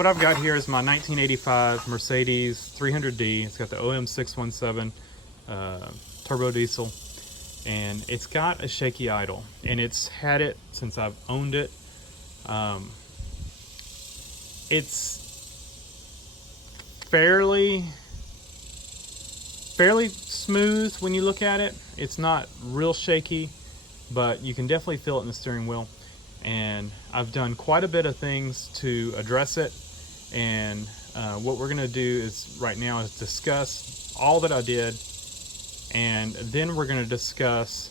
what I've got here is my 1985 Mercedes 300D. It's got the OM617 turbo diesel, and it's got a shaky idle, and it's had it since I've owned it. It's fairly smooth when you look at it. It's not real shaky, but you can definitely feel it in the steering wheel. And I've done quite a bit of things to address it. And what we're gonna do is right now is discuss all that I did, and then we're gonna discuss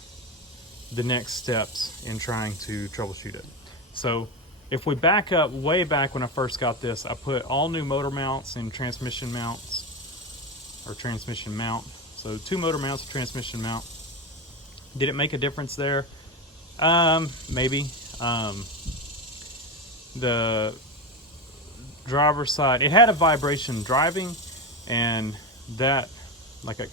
the next steps in trying to troubleshoot it. So if we back up way back when I first got this, I put all new motor mounts and transmission mounts, or transmission mount. So 2 motor mounts, a transmission mount. Did it make a difference there? Maybe. The driver's side, it had a vibration driving, and that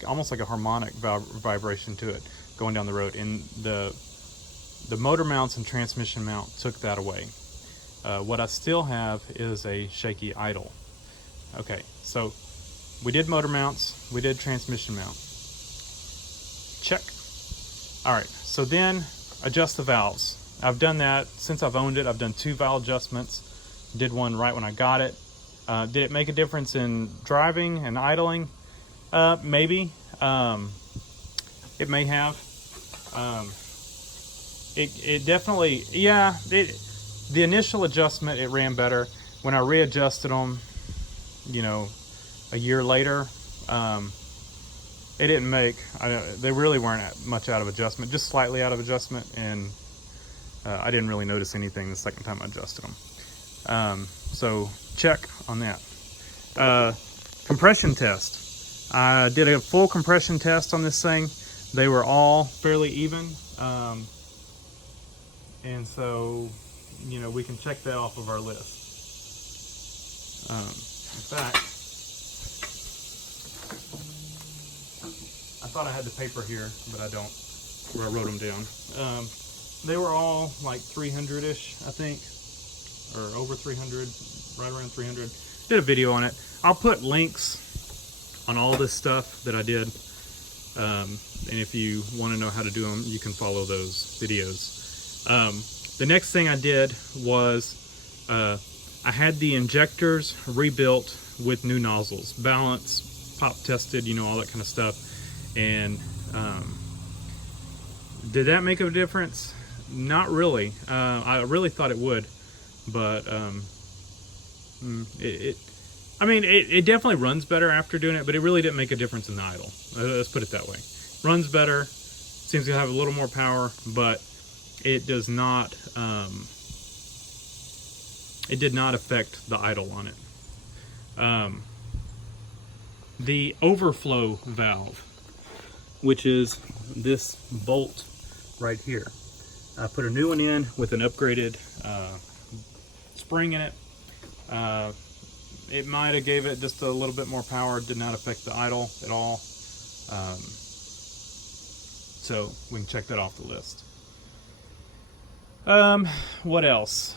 almost like a harmonic vibration to it going down the road, and the motor mounts and transmission mount took that away. What I still have is a shaky idle. Okay, so we did motor mounts, we did transmission mount. Check. All right, so then adjust the valves. I've done that since I've owned it. I've done 2 valve adjustments. Did one right when I got it. Did it make a difference in driving and idling? Maybe. It may have. It definitely, yeah. The initial adjustment, it ran better. When I readjusted them, you know, a year later, it didn't make, they really weren't much out of adjustment, just slightly out of adjustment, and I didn't really notice anything the second time I adjusted them. So check on that. Compression test. I did a full compression test on this thing. They were all fairly even. And so, you know, we can check that off of our list. In fact, I thought I had the paper here, but I don't, where I wrote them down. They were all like 300-ish, I think, or over 300, right around 300. Did a video on it. I'll put links on all this stuff that I did. And if you want to know how to do them, you can follow those videos. The next thing I did was I had the injectors rebuilt with new nozzles, balanced, pop tested, you know, all that kind of stuff. And did that make a difference? Not really. I really thought it would, but it definitely runs better after doing it, but it really didn't make a difference in the idle. Let's put it that way. Runs better, seems to have a little more power, but it does not, it did not affect the idle on it. The overflow valve, which is this bolt right here. I put a new one in with an upgraded spring in it. It might have gave it just a little bit more power. Did not affect the idle at all. So we can check that off the list. What else?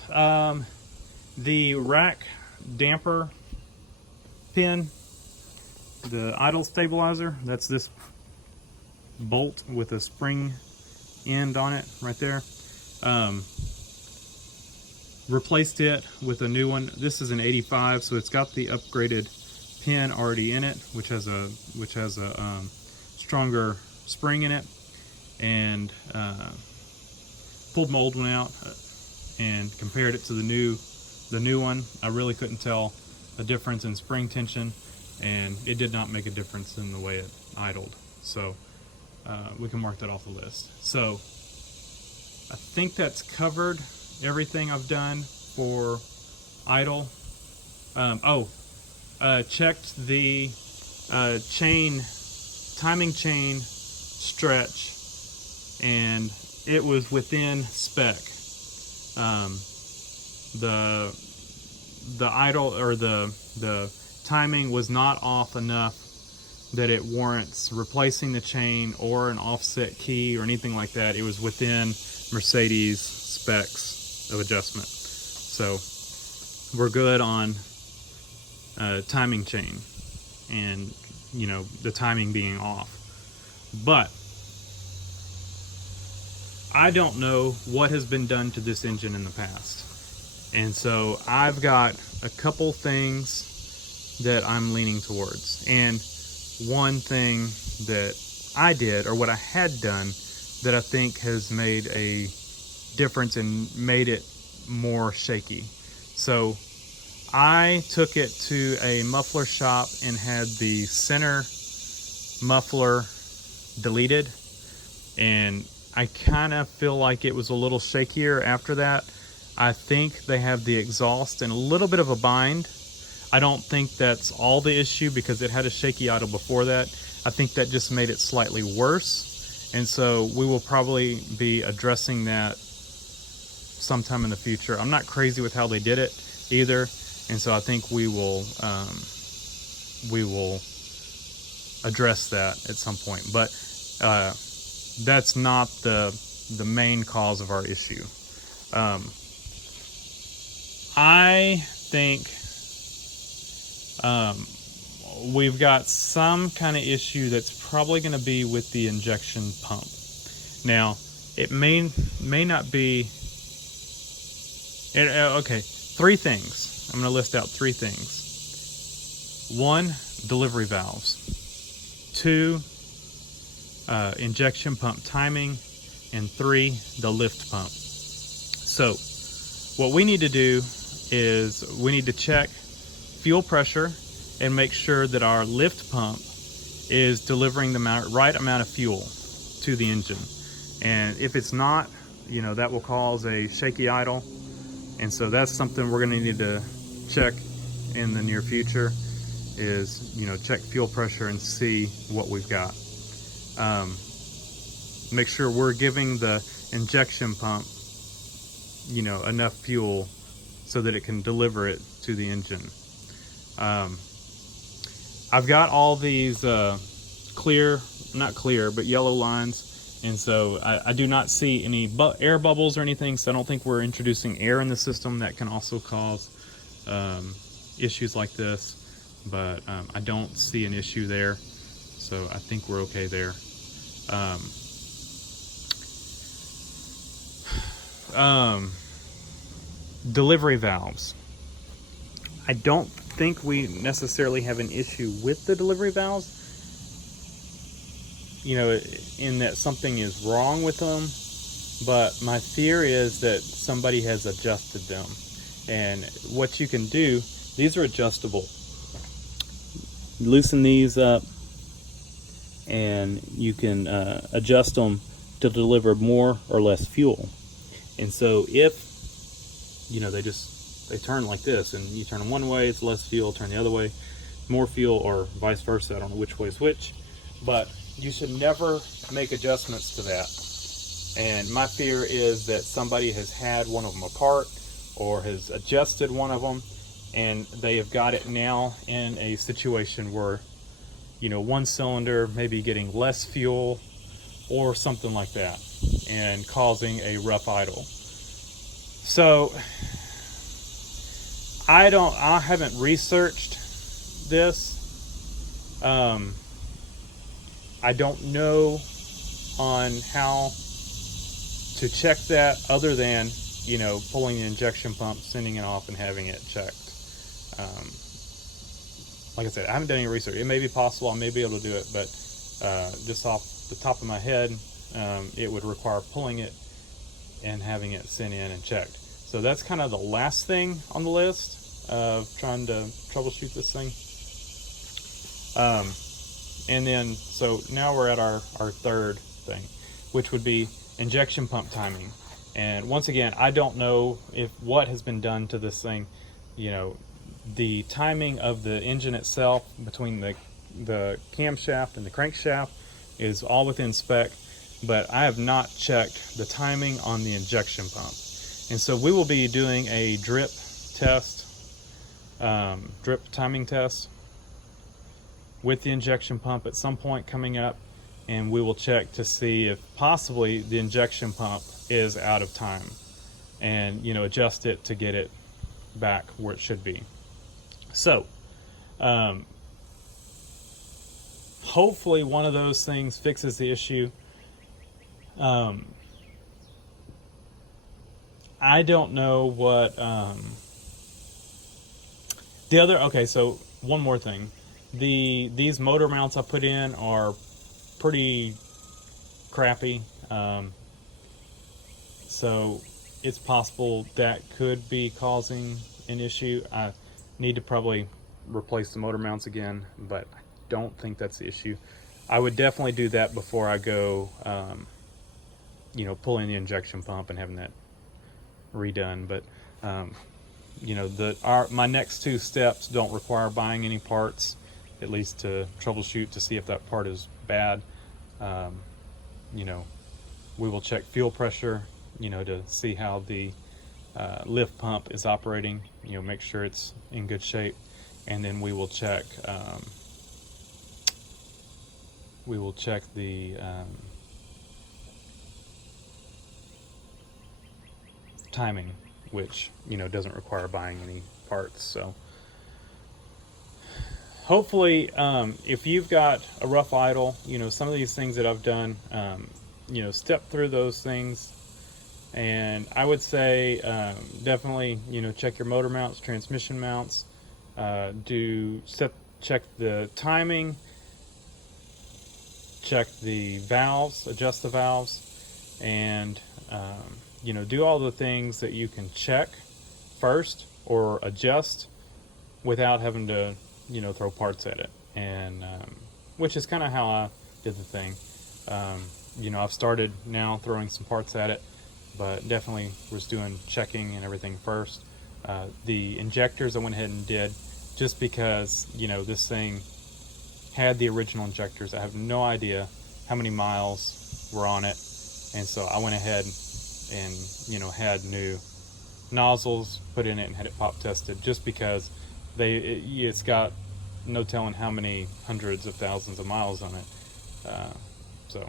The rack damper pin, the idle stabilizer, that's this bolt with a spring end on it right there. Replaced it with a new one. This is an 85, so it's got the upgraded pin already in it, which has a stronger spring in it, and pulled my old one out and compared it to the new one. I really couldn't tell a difference in spring tension, and it did not make a difference in the way it idled. So we can mark that off the list. So I think that's covered everything I've done for idle. Checked the timing chain stretch, and it was within spec. The idle, or the timing was not off enough that it warrants replacing the chain or an offset key or anything like that. It was within Mercedes specs of adjustment. So we're good on timing chain, and you know, the timing being off. But I don't know what has been done to this engine in the past, and so I've got a couple things that I'm leaning towards. And one thing that I did, or what I had done, that I think has made a difference and made it more shaky. So I took it to a muffler shop and had the center muffler deleted, and I kind of feel like it was a little shakier after that. I think they have the exhaust in a little bit of a bind. I don't think that's all the issue, because it had a shaky idle before that. I think that just made it slightly worse, and so we will probably be addressing that sometime in the future. I'm not crazy with how they did it either, and so I think we will address that at some point. But that's not the main cause of our issue. I think we've got some kind of issue that's probably going to be with the injection pump. Now, it may not be. Okay, three things. I'm going to list out three things. 1, delivery valves. 2, injection pump timing. And 3, the lift pump. So what we need to do is we need to check fuel pressure and make sure that our lift pump is delivering the right amount of fuel to the engine. And if it's not, you know, that will cause a shaky idle. And so that's something we're going to need to check in the near future, is, you know, check fuel pressure and see what we've got. Make sure we're giving the injection pump, you know, enough fuel so that it can deliver it to the engine. I've got all these not clear, but yellow lines. And so I do not see any air bubbles or anything, so I don't think we're introducing air in the system. That can also cause issues like this, but I don't see an issue there, so I think we're okay there. Delivery valves. I don't think we necessarily have an issue with the delivery valves, you know, in that something is wrong with them, but my fear is that somebody has adjusted them. And what you can do, these are adjustable. Loosen these up and you can adjust them to deliver more or less fuel. And so if, you know, they turn like this, and you turn them one way, it's less fuel, turn the other way, more fuel, or vice versa. I don't know which way is which, but you should never make adjustments to that. And my fear is that somebody has had one of them apart or has adjusted one of them, and they have got it now in a situation where, you know, one cylinder may be getting less fuel or something like that, and causing a rough idle. So I haven't researched this. I don't know on how to check that, other than, you know, pulling the injection pump, sending it off, and having it checked. Like I said, I haven't done any research. It may be possible, I may be able to do it, but just off the top of my head, it would require pulling it and having it sent in and checked. So that's kind of the last thing on the list of trying to troubleshoot this thing. And then, so now we're at our third thing, which would be injection pump timing. And once again, I don't know if what has been done to this thing. You know, the timing of the engine itself between the camshaft and the crankshaft is all within spec, but I have not checked the timing on the injection pump. And so we will be doing a drip test, drip timing test with the injection pump at some point coming up, and we will check to see if possibly the injection pump is out of time, and, you know, adjust it to get it back where it should be. So Hopefully one of those things fixes the issue. I don't know what the other. Okay, so one more thing. These motor mounts I put in are pretty crappy. So it's possible that could be causing an issue. I need to probably replace the motor mounts again, but I don't think that's the issue. I would definitely do that before I go, you know, pulling the injection pump and having that redone. But you know, my next two steps don't require buying any parts, at least to troubleshoot to see if that part is bad. You know, we will check fuel pressure, you know, to see how the lift pump is operating, you know, make sure it's in good shape. And then we will check the timing, which, you know, doesn't require buying any parts. So hopefully, if you've got a rough idle, you know, some of these things that I've done, you know, step through those things. And I would say definitely, you know, check your motor mounts, transmission mounts, check the timing, check the valves, adjust the valves, and you know, do all the things that you can check first or adjust without having to, you know, throw parts at it. And which is kind of how I did the thing. You know, I've started now throwing some parts at it, but definitely was doing checking and everything first. The injectors I went ahead and did just because, you know, this thing had the original injectors. I have no idea how many miles were on it, and so I went ahead and, you know, had new nozzles put in it and had it pop tested, just because it's got no telling how many hundreds of thousands of miles on it. So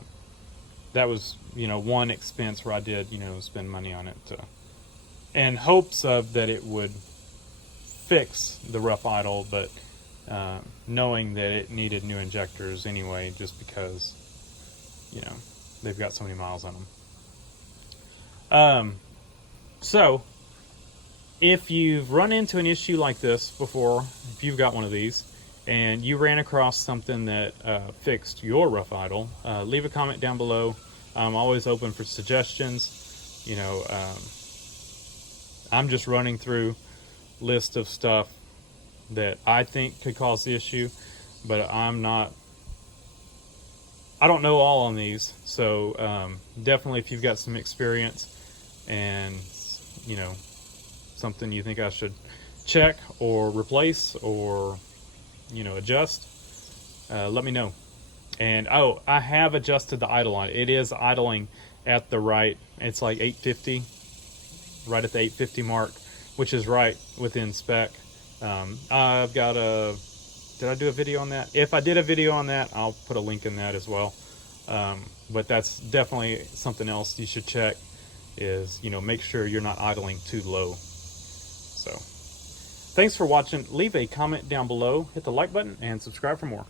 that was, you know, one expense where I did, you know, spend money on it, in hopes of that it would fix the rough idle, but knowing that it needed new injectors anyway, just because, you know, they've got so many miles on them. So if you've run into an issue like this before, if you've got one of these and you ran across something that fixed your rough idle, leave a comment down below. I'm always open for suggestions. You know, I'm just running through list of stuff that I think could cause the issue, but I don't know all on these. So definitely, if you've got some experience and, you know, something you think I should check or replace or, you know, adjust, let me know. And oh, I have adjusted the idle on it. It is idling at the right, it's like 850, right at the 850 mark, which is right within spec. I've got did I do a video on that? If I did a video on that, I'll put a link in that as well. But that's definitely something else you should check, is, you know, make sure you're not idling too low. So thanks for watching. Leave a comment down below, hit the like button, and subscribe for more.